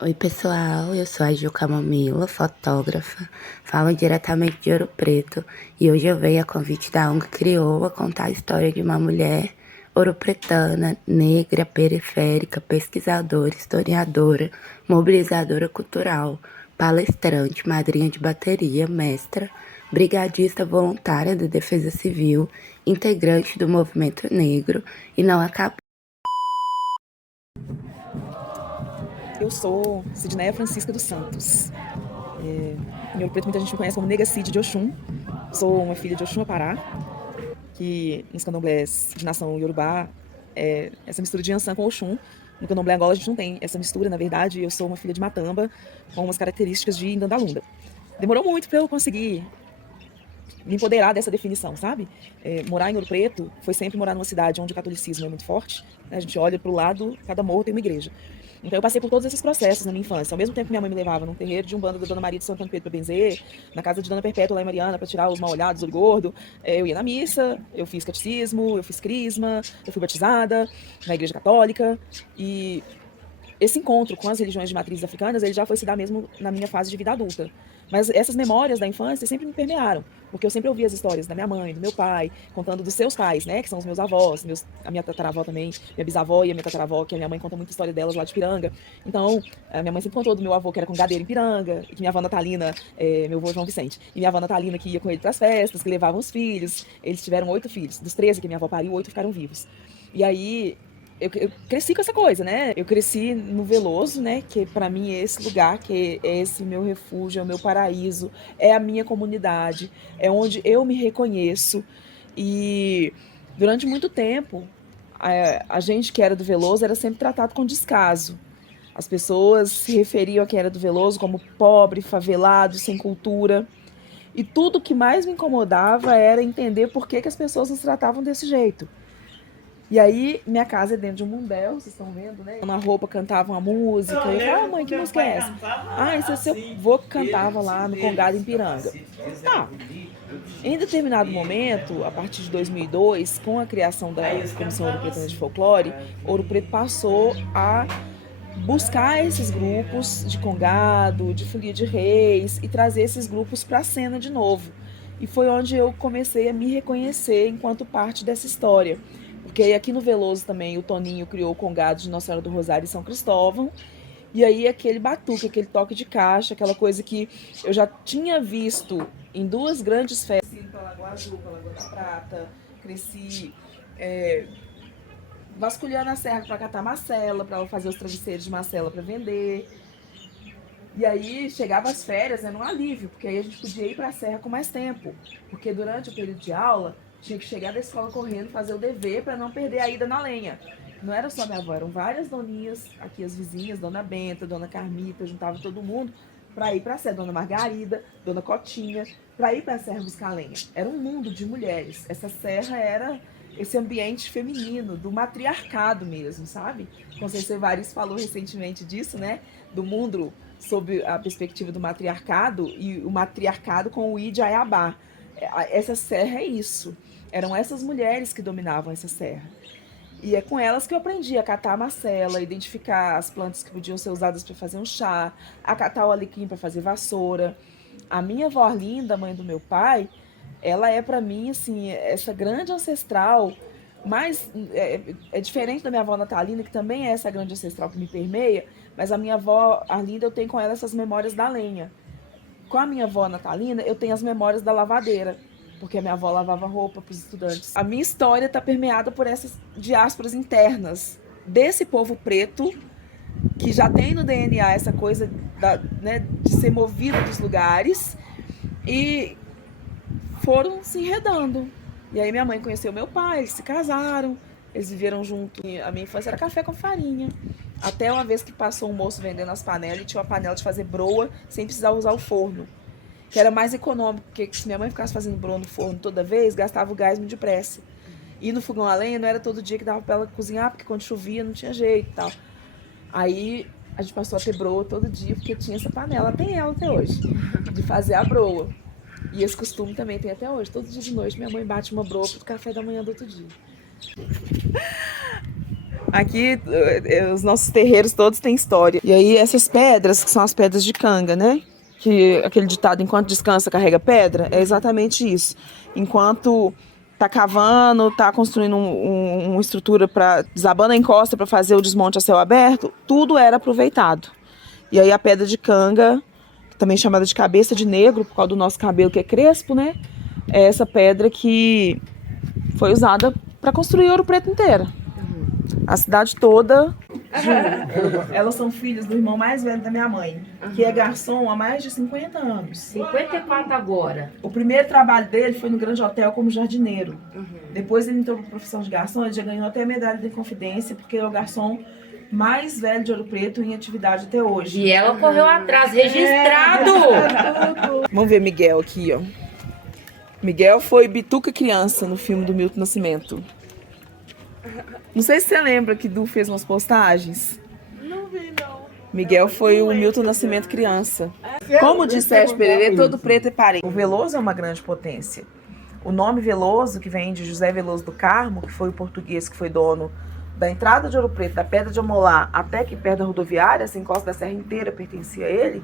Oi, pessoal, eu sou a Ju Camomila, fotógrafa, falo diretamente de Ouro Preto e hoje eu venho a convite da ONG Crioula contar a história de uma mulher ouropretana, negra, periférica, pesquisadora, historiadora, mobilizadora cultural, palestrante, madrinha de bateria, mestra, brigadista voluntária da Defesa Civil, integrante do movimento negro e não acaba. Eu sou Sidneia Francisca dos Santos. Em Ouro Preto muita gente me conhece como Nega Cid de Oxum. Sou uma filha de Oxum Apará, que nos candomblés de nação Yorubá é essa mistura de Yansan com Oxum. No candomblé Angola a gente não tem essa mistura, na verdade. Eu sou uma filha de Matamba com umas características de Indandalunda. Demorou muito para eu conseguir me empoderar dessa definição, sabe? Morar em Ouro Preto foi sempre morar numa cidade onde o catolicismo é muito forte, né? A gente olha para o lado, cada morro tem uma igreja. Então eu passei por todos esses processos na minha infância. Ao mesmo tempo que minha mãe me levava num terreiro de umbanda da Dona Maria de Santo Pedro para benzer, na casa de Dona Perpétua lá em Mariana para tirar os mal-olhados, olho gordo, eu ia na missa, eu fiz catecismo, eu fiz crisma, eu fui batizada na igreja católica. E esse encontro com as religiões de matrizes africanas, ele já foi se dar mesmo na minha fase de vida adulta. Mas essas memórias da infância sempre me permearam, porque eu sempre ouvia as histórias da minha mãe, do meu pai, contando dos seus pais, né, que são os meus avós, a minha tataravó também, minha bisavó e a minha tataravó, que a minha mãe conta muita história delas lá de Piranga. Então, a minha mãe sempre contou do meu avô que era congadeiro em Piranga, e que minha avó Natalina, meu avô João Vicente, e minha avó Natalina que ia com ele para as festas, que levavam os filhos. Eles tiveram 8 filhos, dos 13 que minha avó pariu, 8 ficaram vivos. E aí eu cresci com essa coisa, né? Eu cresci no Veloso, né? Que para mim é esse lugar, que é esse meu refúgio, é o meu paraíso, é a minha comunidade, é onde eu me reconheço. E durante muito tempo, a gente que era do Veloso era sempre tratado com descaso. As pessoas se referiam a quem era do Veloso como pobre, favelado, sem cultura. E tudo que mais me incomodava era entender por que as pessoas nos tratavam desse jeito. E aí, minha casa é dentro de um mundel, vocês estão vendo, né? Na roupa cantava uma música. Eu falava, mãe, que música é essa? Isso é seu vô que cantava lá no Congado em Piranga. Tá. Em determinado momento, a partir de 2002, com a criação da Comissão Ouro Preto de Folclore, Ouro Preto passou a buscar esses grupos de Congado, de Folia de Reis e trazer esses grupos para a cena de novo. E foi onde eu comecei a me reconhecer enquanto parte dessa história. Porque aqui no Veloso também o Toninho criou o Congado de Nossa Senhora do Rosário e São Cristóvão. E aí aquele batuque, aquele toque de caixa, aquela coisa que eu já tinha visto em duas grandes festas. Cresci pela Lagoa Azul, pela Lagoa da Prata, cresci vasculhando a serra para catar macela, para fazer os travesseiros de macela para vender. E aí chegava as férias, era um alívio, porque aí a gente podia ir para a serra com mais tempo. Porque durante o período de aula, tinha que chegar da escola correndo, fazer o dever para não perder a ida na lenha. Não era só minha avó, eram várias doninhas, aqui as vizinhas, Dona Benta, Dona Carmita, juntava todo mundo para ir para a serra, Dona Margarida, Dona Cotinha, para ir para a serra buscar lenha. Era um mundo de mulheres. Essa serra era esse ambiente feminino, do matriarcado mesmo, sabe? Conceição Evaristo falou recentemente disso, né? Do mundo sob a perspectiva do matriarcado e o matriarcado com o I de Ayabá. Essa serra é isso. Eram essas mulheres que dominavam essa serra. E é com elas que eu aprendi a catar a macela, identificar as plantas que podiam ser usadas para fazer um chá, a catar o alecrim para fazer vassoura. A minha avó Arlinda, mãe do meu pai, ela é para mim assim essa grande ancestral, mas é diferente da minha avó Natalina, que também é essa grande ancestral que me permeia, mas a minha avó Arlinda, eu tenho com ela essas memórias da lenha. Com a minha avó Natalina, eu tenho as memórias da lavadeira, porque a minha avó lavava roupa para os estudantes. A minha história está permeada por essas diásporas internas desse povo preto que já tem no DNA essa coisa né, de ser movido dos lugares e foram se enredando. E aí minha mãe conheceu meu pai, eles se casaram, eles viveram junto. A minha infância era café com farinha. Até uma vez que passou um moço vendendo as panelas e tinha uma panela de fazer broa sem precisar usar o forno. Que era mais econômico, porque se minha mãe ficasse fazendo broa no forno toda vez, gastava o gás muito depressa. E no fogão a lenha não era todo dia que dava pra ela cozinhar, porque quando chovia não tinha jeito e tal. Aí a gente passou a ter broa todo dia, porque tinha essa panela, tem ela até hoje, de fazer a broa. E esse costume também tem até hoje. Todo dia de noite minha mãe bate uma broa pro café da manhã do outro dia. Aqui, os nossos terreiros todos têm história. E aí, essas pedras, que são as pedras de canga, né? Que aquele ditado, enquanto descansa, carrega pedra, é exatamente isso. Enquanto tá cavando, tá construindo uma estrutura para desabando a encosta para fazer o desmonte a céu aberto, tudo era aproveitado. E aí a pedra de canga, também chamada de cabeça de negro, por causa do nosso cabelo que é crespo, né? É essa pedra que foi usada para construir Ouro Preto inteira. A cidade toda. Elas são filhas do irmão mais velho da minha mãe, que é garçom há mais de 50 anos. 54 agora. O primeiro trabalho dele foi no Grande Hotel como jardineiro. Depois ele entrou para a profissão de garçom, ele já ganhou até a medalha de Inconfidência, porque é o garçom mais velho de Ouro Preto em atividade até hoje. E ela correu atrás, registrado! Vamos ver Miguel aqui, ó. Miguel foi Bituca criança no filme do Milton Nascimento. Não sei se você lembra que Du fez umas postagens. Não vi, não. Miguel foi o Milton Nascimento criança. Como disse Sérgio Pererê, todo preto é parente. O Veloso é uma grande potência. O nome Veloso, que vem de José Veloso do Carmo, que foi o português que foi dono da entrada de Ouro Preto, da Pedra de Amolá, até que perto da rodoviária, essa encosta da serra inteira pertencia a ele,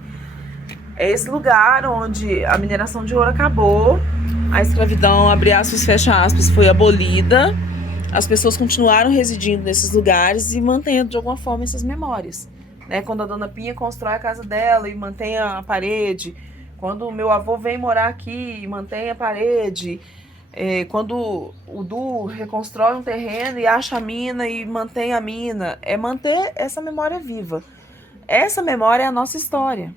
é esse lugar onde a mineração de ouro acabou, a escravidão, abre aspas, fecha aspas, foi abolida, as pessoas continuaram residindo nesses lugares e mantendo de alguma forma essas memórias. Né? Quando a Dona Pinha constrói a casa dela e mantém a parede, quando o meu avô vem morar aqui e mantém a parede, quando o Du reconstrói um terreno e acha a mina e mantém a mina, é manter essa memória viva. Essa memória é a nossa história,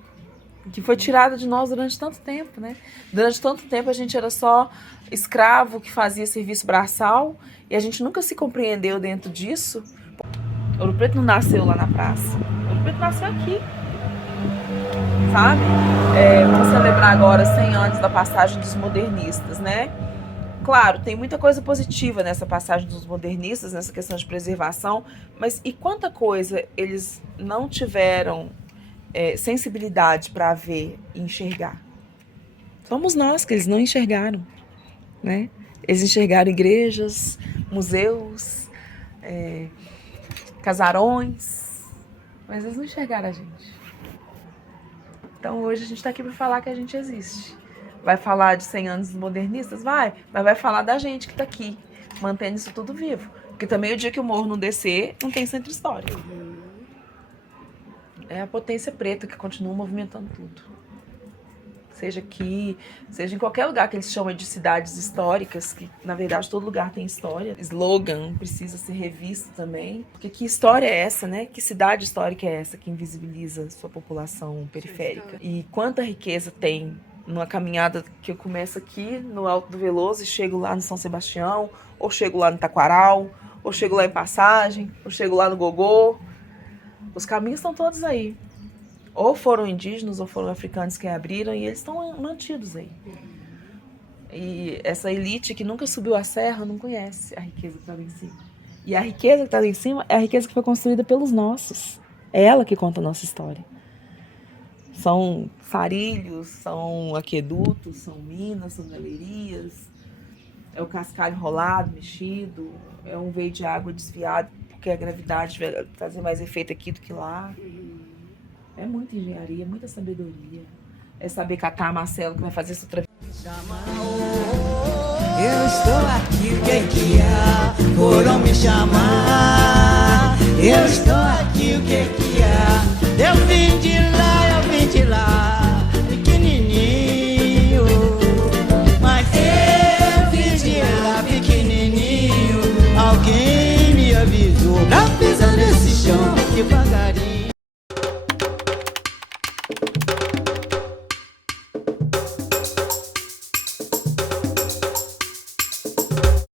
que foi tirada de nós durante tanto tempo, né? Durante tanto tempo a gente era só escravo que fazia serviço braçal e a gente nunca se compreendeu dentro disso. Ouro Preto não nasceu lá na praça. Ouro Preto nasceu aqui, sabe? Vamos celebrar agora 100 anos da passagem dos modernistas, né? Claro, tem muita coisa positiva nessa passagem dos modernistas, nessa questão de preservação, mas e quanta coisa eles não tiveram sensibilidade para ver e enxergar? Somos nós que eles não enxergaram, né? Eles enxergaram igrejas, museus, casarões, mas eles não enxergaram a gente. Então hoje a gente está aqui para falar que a gente existe. Vai falar de 100 anos dos modernistas? Vai, mas vai falar da gente que está aqui, mantendo isso tudo vivo. Porque também o dia que o morro não descer, não tem centro histórico. É a potência preta que continua movimentando tudo. Seja aqui, seja em qualquer lugar que eles chamam de cidades históricas, que na verdade todo lugar tem história. Slogan precisa ser revisto também. Porque que história é essa, né? Que cidade histórica é essa que invisibiliza sua população periférica? E quanta riqueza tem numa caminhada que eu começo aqui no Alto do Veloso e chego lá no São Sebastião, ou chego lá no Taquaral, ou chego lá em Passagem, ou chego lá no Gogô. Os caminhos estão todos aí. Ou foram indígenas, ou foram africanos que abriram, e eles estão mantidos aí. E essa elite que nunca subiu a serra não conhece a riqueza que está lá em cima. E a riqueza que está lá em cima é a riqueza que foi construída pelos nossos. É ela que conta a nossa história. São farilhos, são aquedutos, são minas, são galerias, é o cascalho enrolado, mexido, é um veio de água desviado, porque a gravidade vai fazer mais efeito aqui do que lá. É muita engenharia, muita sabedoria. É saber catar Marcelo, que vai fazer essa outra. Eu estou aqui, o que há? Foram me chamar. Eu estou aqui, o que há? Eu vim de lá, eu vim de lá.